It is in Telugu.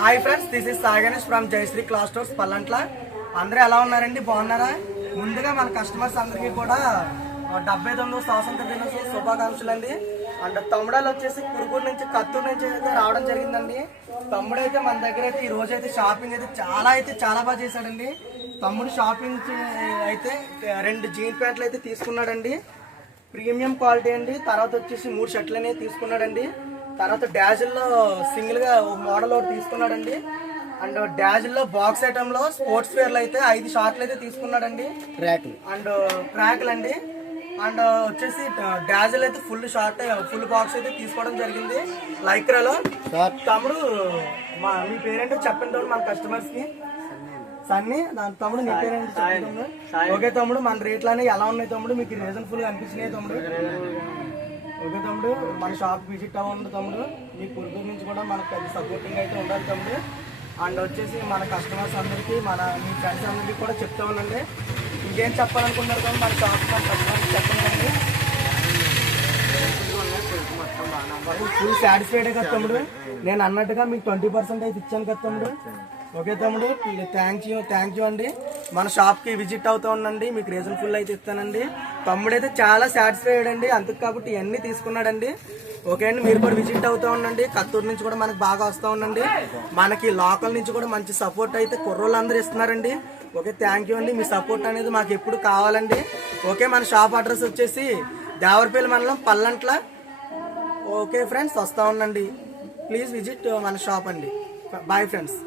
Hi friends, this is Sai Ganesh from Jayashree class stores Pallantla. అందరూ ఎలా ఉన్నారండి? బాగున్నారా? ముందుగా మన కస్టమర్స్ అందరికీ కూడా 79వ స్వాతంత్ర దినోత్సవ శుభాకాంక్షలు అండి. అండ్ తమ్ముడాలు వచ్చేసి కురుకూరు నుంచి, కత్తూరు నుంచి అయితే రావడం జరిగిందండి. తమ్ముడు అయితే మన దగ్గర అయితే ఈ రోజు అయితే షాపింగ్ అయితే చాలా బాగా చేశాడండి. తమ్ముడు షాపింగ్ అయితే 2 జీన్ ప్యాంట్లు అయితే తీసుకున్నాడండి, ప్రీమియం క్వాలిటీ అండి. తర్వాత వచ్చేసి 3 షర్ట్లు అనేవి తీసుకున్నాడండి. తర్వాత డాజిల్లో సింగిల్గా ఒక మోడల్ ఒకటి తీసుకున్నాడండి. అండ్ డాజిల్లో బాక్స్ ఐటెంలో స్పోర్ట్స్ వేర్లు అయితే 5 షార్ట్లు అయితే తీసుకున్నాడండి, అండ్ ట్రాక్లు అండి. అండ్ వచ్చేసి డాజిల్ అయితే ఫుల్ బాక్స్ అయితే తీసుకోవడం జరిగింది లైక్రాలో. తమ్ముడు మీ పేరేంటో చెప్పండి తమ్ముడు మన కస్టమర్స్ కి. సన్నీ, దాని తమ్ముడు నీ పేరేంటో చెప్పండి తమ్ముడు. ఓకే తమ్ముడు, మన రేట్లన్నీ ఎలా ఉన్నాయి తమ్ముడు? మీకు రీజన్ఫుల్ గా అనిపించినాయి తమ్ముడు? ఓకే తమ్ముడు, మన షాప్ విజిట్ అవ్వండి తమ్ముడు. మీ కురుకూరు నుంచి కూడా మనకు అది సపోర్టింగ్ అయితే ఉండాలి తమ్ముడు. అండ్ వచ్చేసి మన కస్టమర్స్ అందరికీ, మీ ఫ్రెండ్స్ అందరికీ కూడా చెప్తా ఉండండి. ఇంకేం చెప్పాలనుకున్నారు కానీ మన షాప్ మన కస్టమర్స్ చెప్పండి. ఫుల్ సాటిస్ఫైడ్ కదా తమ్ముడు? నేను అన్నట్టుగా మీకు 20% అయితే ఇచ్చాను కదా తమ్ముడు? ఓకే తమ్ముడు, థ్యాంక్ యూ అండి. మన షాప్కి విజిట్ అవుతూ ఉండండి, మీకు రీజన్ఫుల్ అయితే ఇస్తానండి. తమ్ముడు అయితే చాలా సాటిస్ఫైడ్ అండి, అందుకు కాబట్టి ఇవన్నీ తీసుకున్నాడండి. ఓకే అండి, మీరు కూడా విజిట్ అవుతూ ఉండండి. కత్తూరు నుంచి కూడా మనకు బాగా వస్తూ ఉండండి. మనకి లోకల్ నుంచి కూడా మంచి సపోర్ట్ అయితే కుర్రోళ్ళందరూ ఇస్తున్నారండి. ఓకే, థ్యాంక్ యూ అండి. మీ సపోర్ట్ అనేది మాకు ఎప్పుడు కావాలండి. ఓకే, మన షాప్ అడ్రస్ వచ్చేసి దేవరపల్లి మండలం పల్లంట్ల. ఓకే ఫ్రెండ్స్, వస్తూ ఉండండి. ప్లీజ్ విజిట్ మన షాప్ అండి. Bye friends.